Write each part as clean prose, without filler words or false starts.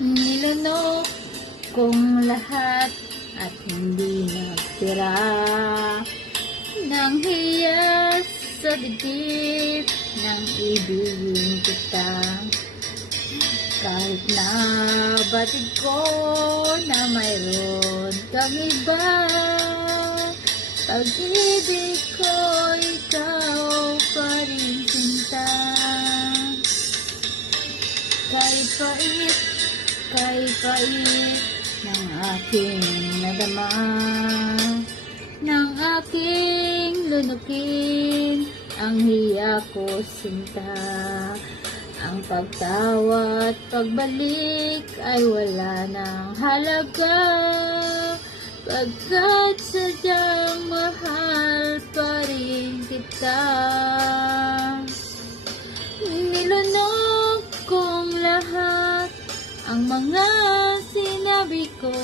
Nilunok kong lahat at hindi nagtira ng hiyas sa dibdib ng ibigin kita. Kahit na batid ko na mayroon kang iba, pag-ibig ko ikaw pa rin sinta. Kahit pait ng aking nadama, ng aking lunukin ang hiya ko sinta. Ang pagtawa at pagbalik ay wala ng halaga, pagkat sadyang mahal pa rin kita. Nilunok kong lahat ang mga sinabi ko,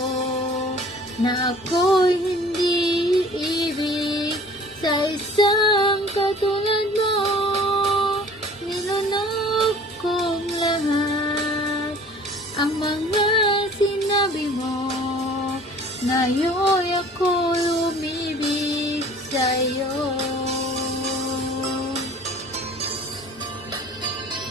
na ako'y hindi ibig sa isang katulad mo. Nilunok kong lahat ang mga sinabi mo, ngayon ako'y umibig sa'yo.